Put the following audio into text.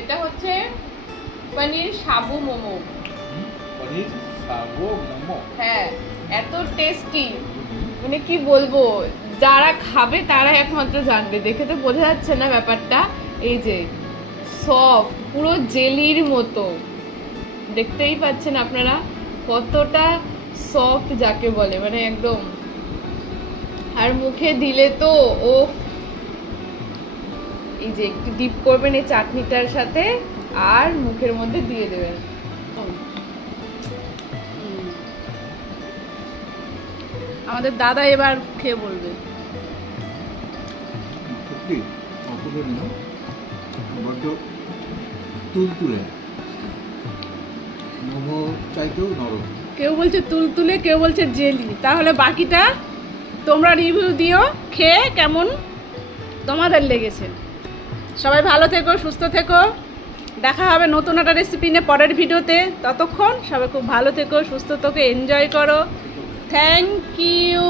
এটা হচ্ছে পনির সাবু মোমো। পনির সাবু মোমো, হ্যাঁ, এত টেস্টি, মানে কি বলবো, যারা খাবে তারা একমাত্র জানবে। দেখে তো বোঝা যাচ্ছে না ব্যাপারটা, এই যে সফট, পুরো জেলির মতো, দেখতেই পাচ্ছেন আপনারা কতটা সফট যাকে বলে, মানে একদম। আর মুখে দিলে তো ও, এই যে একটু ডিপ করবেন এই চাটনিটার সাথে আর মুখের মধ্যে দিয়ে দেবেন। আমাদের দাদা এবার খেয়ে বলবে। সত্যি অপূরণীয়, বড্ড তুলতুলে, মোমো চাইতেও নরম। কেউ বলছে তুলতুলে, কেউ বলছে জেলি। তাহলে বাকিটা তোমরা রিভিউ দিও, খেয়ে কেমন তোমাদের লেগেছে। সবাই ভালো থেকো, সুস্থ থেকো। দেখা হবে নতুন একটা রেসিপি নিয়ে পরের ভিডিওতে। ততক্ষণ সবাই খুব ভালো থেকো, সুস্থ থেকো, এনজয় করো। Thank you.